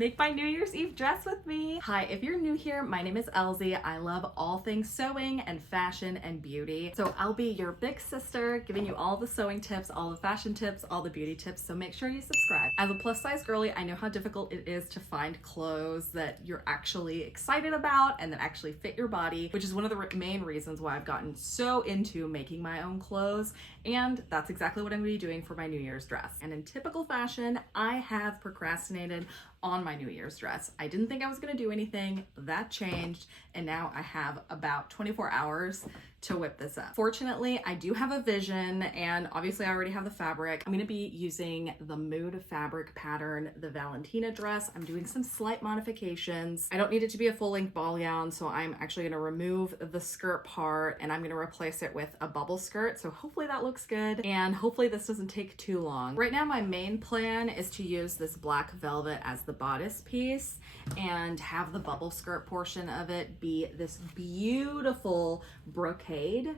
Make my New Year's Eve dress with me. Hi, if you're new here, my name is Elsie. I love all things sewing and fashion and beauty. So I'll be your big sister, giving you all the sewing tips, all the fashion tips, all the beauty tips. So make sure you subscribe. As a plus size girly, I know how difficult it is to find clothes that you're actually excited about and that actually fit your body, which is one of the main reasons why I've gotten so into making my own clothes. And that's exactly what I'm gonna be doing for my New Year's dress. And in typical fashion, I have procrastinated on my New Year's dress. I didn't think I was gonna do anything. That changed, and now I have about 24 hours to whip this up. Fortunately, I do have a vision, and obviously I already have the fabric. I'm gonna be using the Mood fabric pattern, the Valentina dress. I'm doing some slight modifications. I don't need it to be a full-length ball gown, so I'm actually gonna remove the skirt part, and I'm gonna replace it with a bubble skirt, so hopefully that looks good, and hopefully this doesn't take too long. Right now, my main plan is to use this black velvet as the bodice piece and have the bubble skirt portion of it be this beautiful brocade.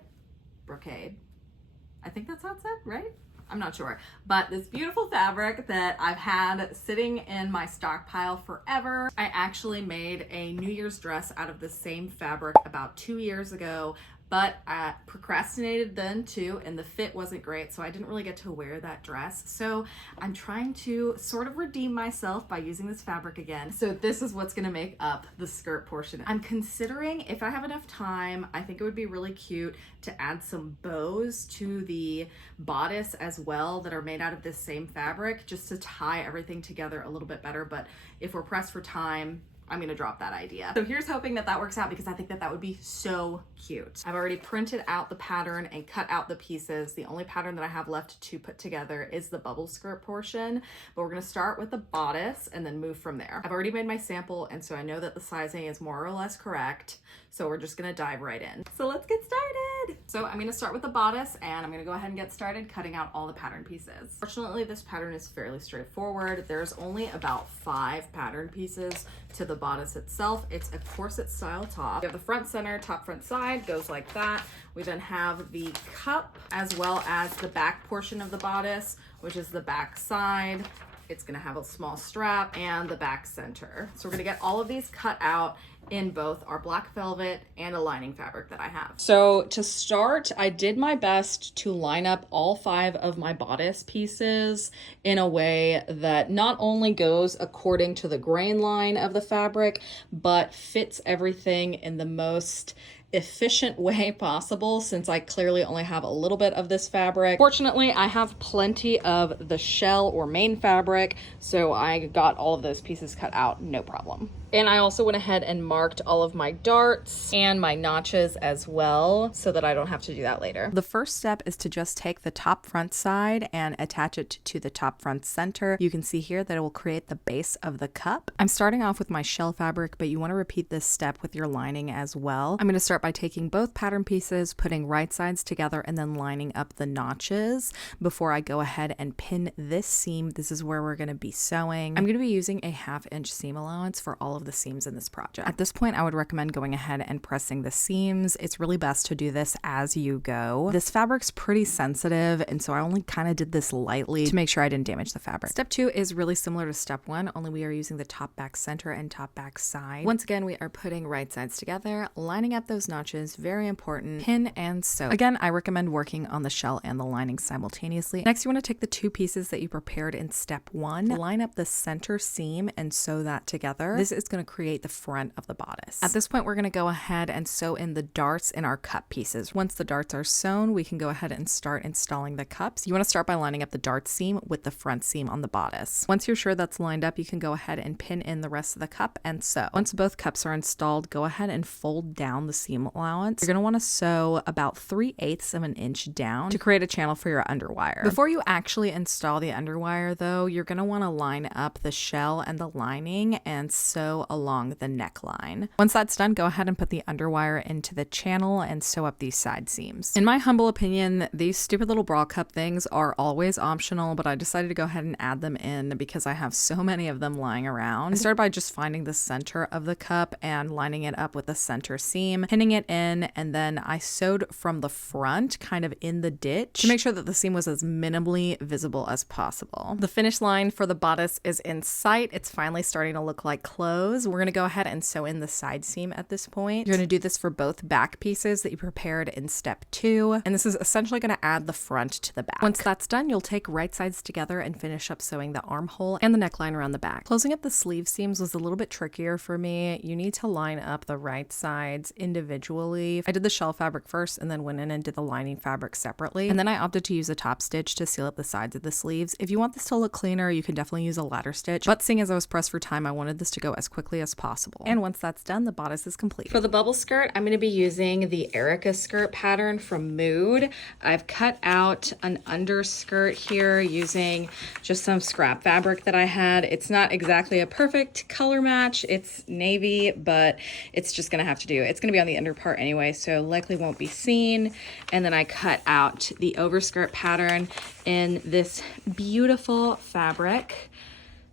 I think that's how it's said, right? I'm not sure, but this beautiful fabric that I've had sitting in my stockpile forever. I actually made a New Year's dress out of the same fabric about 2 years ago, but I procrastinated then too, and the fit wasn't great, so I didn't really get to wear that dress. So I'm trying to sort of redeem myself by using this fabric again. So this is what's gonna make up the skirt portion. I'm considering, if I have enough time, I think it would be really cute to add some bows to the bodice as well that are made out of this same fabric, just to tie everything together a little bit better. But if we're pressed for time, I'm gonna drop that idea. So here's hoping that that works out, because I think that that would be so cute. I've already printed out the pattern and cut out the pieces. The only pattern that I have left to put together is the bubble skirt portion, but we're gonna start with the bodice and then move from there. I've already made my sample, and so I know that the sizing is more or less correct. So we're just gonna dive right in. So let's get started. So I'm gonna start with the bodice, and I'm gonna go ahead and get started cutting out all the pattern pieces. Fortunately, this pattern is fairly straightforward. There's only about 5 pattern pieces to the bodice itself. It's a corset style top. We have the front, center, top, front, side, goes like that. We then have the cup as well as the back portion of the bodice, which is the back side. It's gonna have a small strap and the back center. So we're gonna get all of these cut out in both our black velvet and a lining fabric that I have. So to start, I did my best to line up all 5 of my bodice pieces in a way that not only goes according to the grain line of the fabric, but fits everything in the most efficient way possible, since I clearly only have a little bit of this fabric. Fortunately, I have plenty of the shell or main fabric, so I got all of those pieces cut out, no problem. And I also went ahead and marked all of my darts and my notches as well, so that I don't have to do that later. The first step is to just take the top front side and attach it to the top front center. You can see here that it will create the base of the cup. I'm starting off with my shell fabric, but you want to repeat this step with your lining as well. I'm going to start by taking both pattern pieces, putting right sides together, and then lining up the notches before I go ahead and pin this seam. This is where we're going to be sewing. I'm going to be using a 1/2 inch seam allowance for all of the seams in this project. At this point, I would recommend going ahead and pressing the seams. It's really best to do this as you go. This fabric's pretty sensitive, and so I only kind of did this lightly to make sure I didn't damage the fabric. Step 2 is really similar to step 1, only we are using the top back center and top back side. Once again, we are putting right sides together, lining up those notches, very important, pin and sew. Again, I recommend working on the shell and the lining simultaneously. Next, you want to take the 2 pieces that you prepared in step 1, line up the center seam and sew that together. This is going to create the front of the bodice. At this point, we're going to go ahead and sew in the darts in our cup pieces. Once the darts are sewn, we can go ahead and start installing the cups. You want to start by lining up the dart seam with the front seam on the bodice. Once you're sure that's lined up, you can go ahead and pin in the rest of the cup and sew. Once both cups are installed, go ahead and fold down the seam allowance. You're going to want to sew about 3/8 of an inch down to create a channel for your underwire. Before you actually install the underwire though, you're going to want to line up the shell and the lining and sew along the neckline. Once that's done, go ahead and put the underwire into the channel and sew up these side seams. In my humble opinion, these stupid little bra cup things are always optional, but I decided to go ahead and add them in because I have so many of them lying around. I started by just finding the center of the cup and lining it up with the center seam, pinning sewing it in, and then I sewed from the front, kind of in the ditch, to make sure that the seam was as minimally visible as possible. The finish line for the bodice is in sight. It's finally starting to look like clothes. We're gonna go ahead and sew in the side seam at this point. You're gonna do this for both back pieces that you prepared in step 2, and this is essentially gonna add the front to the back. Once that's done, you'll take right sides together and finish up sewing the armhole and the neckline around the back. Closing up the sleeve seams was a little bit trickier for me. You need to line up the right sides individually. I did the shell fabric first and then went in and did the lining fabric separately. And then I opted to use a top stitch to seal up the sides of the sleeves. If you want this to look cleaner, you can definitely use a ladder stitch. But seeing as I was pressed for time, I wanted this to go as quickly as possible. And once that's done, the bodice is complete. For the bubble skirt, I'm going to be using the Erica skirt pattern from Mood. I've cut out an underskirt here using just some scrap fabric that I had. It's not exactly a perfect color match. It's navy, but it's just gonna have to do. It's gonna be on the under part anyway, so likely won't be seen. And then I cut out the overskirt pattern in this beautiful fabric.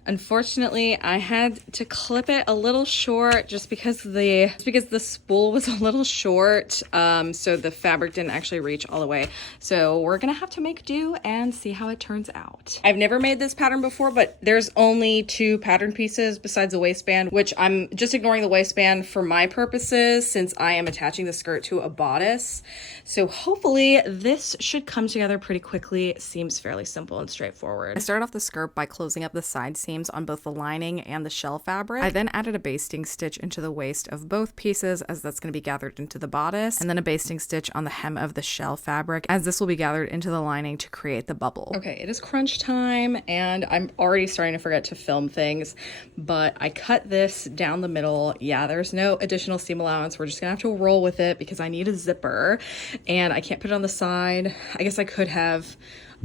Unfortunately, I had to clip it a little short just because the spool was a little short, so the fabric didn't actually reach all the way. So we're gonna have to make do and see how it turns out. I've never made this pattern before, but there's only 2 pattern pieces besides the waistband, which I'm just ignoring the waistband for my purposes since I am attaching the skirt to a bodice. So hopefully this should come together pretty quickly. It seems fairly simple and straightforward. I started off the skirt by closing up the side seam on both the lining and the shell fabric. I then added a basting stitch into the waist of both pieces as that's going to be gathered into the bodice, and then a basting stitch on the hem of the shell fabric as this will be gathered into the lining to create the bubble. Okay, it is crunch time and I'm already starting to forget to film things, but I cut this down the middle. Yeah, there's no additional seam allowance. We're just gonna have to roll with it because I need a zipper and I can't put it on the side. I guess I could have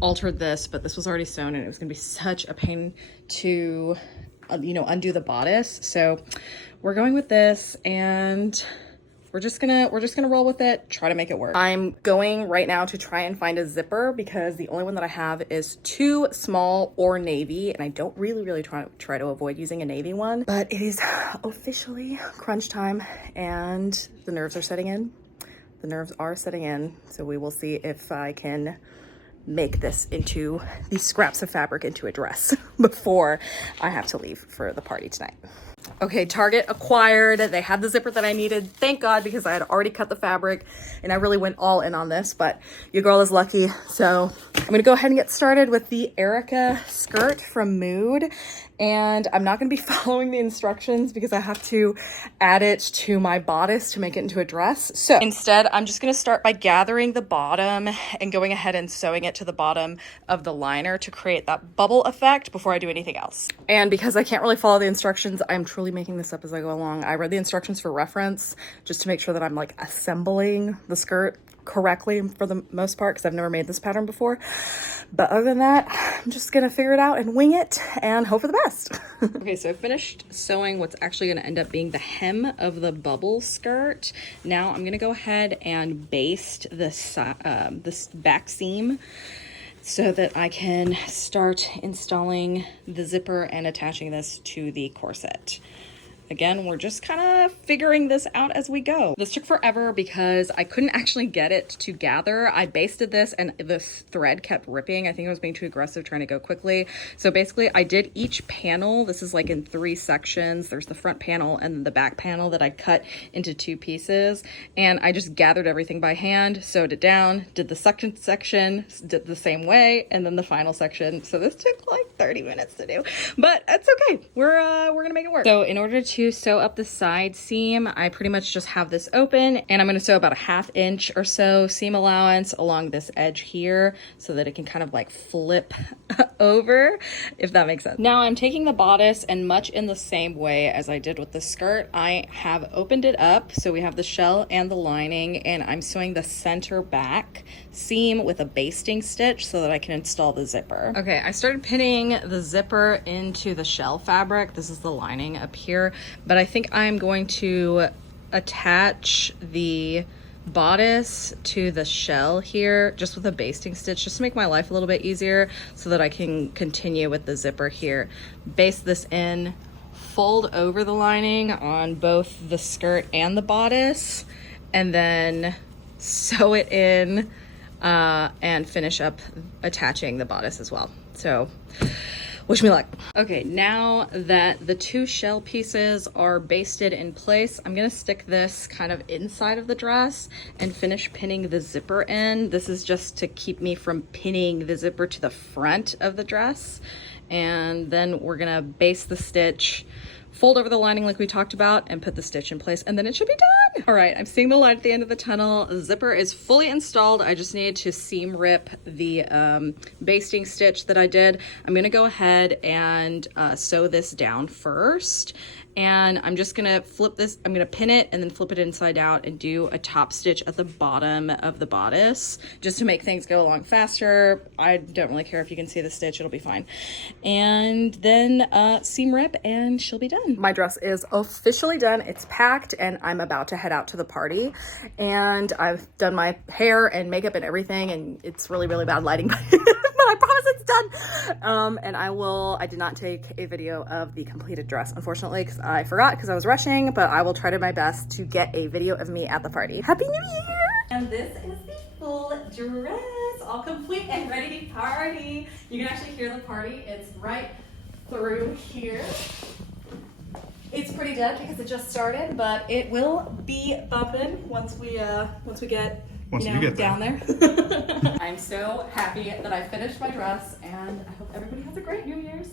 altered this, but this was already sewn and it was gonna be such a pain to undo the bodice. So we're going with this and we're just gonna roll with it, try to make it work. I'm going right now to try and find a zipper because the only one that I have is too small or navy, and I don't really try to avoid using a navy one, but it is officially crunch time and the nerves are setting in. The nerves are setting in, so we will see if I can make this into these scraps of fabric into a dress before I have to leave for the party tonight. Okay, Target acquired. They had the zipper that I needed. Thank God, because I had already cut the fabric and I really went all in on this, but your girl is lucky. So I'm gonna go ahead and get started with the Erica skirt from Mood. And I'm not gonna be following the instructions because I have to add it to my bodice to make it into a dress. So instead, I'm just gonna start by gathering the bottom and going ahead and sewing it to the bottom of the liner to create that bubble effect before I do anything else. And because I can't really follow the instructions, I'm truly making this up as I go along. I read the instructions for reference just to make sure that I'm like assembling the skirt correctly for the most part because I've never made this pattern before. But other than that, I'm just gonna figure it out and wing it and hope for the best. Okay, so I finished sewing what's actually gonna end up being the hem of the bubble skirt. Now I'm gonna go ahead and baste this back seam so that I can start installing the zipper and attaching this to the corset. Again, we're just kind of figuring this out as we go. This took forever because I couldn't actually get it to gather. I basted this and the thread kept ripping. I think I was being too aggressive trying to go quickly. So basically I did each panel. This is like in 3 sections. There's the front panel and the back panel that I cut into 2 pieces. And I just gathered everything by hand, sewed it down, did the second section, did the same way, and then the final section. So this took like 30 minutes to do, but it's okay. We're gonna make it work. So in order to sew up the side seam, I pretty much just have this open and I'm going to sew about a 1/2 inch or so seam allowance along this edge here so that it can kind of like flip over, if that makes sense. Now I'm taking the bodice and much in the same way as I did with the skirt, I have opened it up. So we have the shell and the lining and I'm sewing the center back seam with a basting stitch so that I can install the zipper. Okay, I started pinning the zipper into the shell fabric. This is the lining up here, but I think I'm going to attach the bodice to the shell here just with a basting stitch just to make my life a little bit easier so that I can continue with the zipper here. Baste this in, fold over the lining on both the skirt and the bodice, and then sew it in and finish up attaching the bodice as well. So wish me luck. Okay, now that the 2 shell pieces are basted in place, I'm gonna stick this kind of inside of the dress and finish pinning the zipper in. This is just to keep me from pinning the zipper to the front of the dress. And then we're gonna base the stitch, fold over the lining like we talked about, and put the stitch in place, and then it should be done. All right, I'm seeing the light at the end of the tunnel. The zipper is fully installed. I just needed to seam rip the basting stitch that I did. I'm gonna go ahead and sew this down first. And I'm just gonna flip this, I'm gonna pin it and then flip it inside out and do a top stitch at the bottom of the bodice just to make things go along faster. I don't really care if you can see the stitch, it'll be fine. And then seam rip and she'll be done. My dress is officially done. It's packed and I'm about to head out to the party. And I've done my hair and makeup and everything, and it's really, really bad lighting, but I promise it's done. And I did not take a video of the completed dress, unfortunately, because I forgot because I was rushing, but I will try to my best to get a video of me at the party. Happy New Year! And this is the full dress, all complete and ready to party. You can actually hear the party. It's right through here. It's pretty dead because it just started, but it will be bumping once we get down there. I'm so happy that I finished my dress, and I hope everybody has a great New Year's.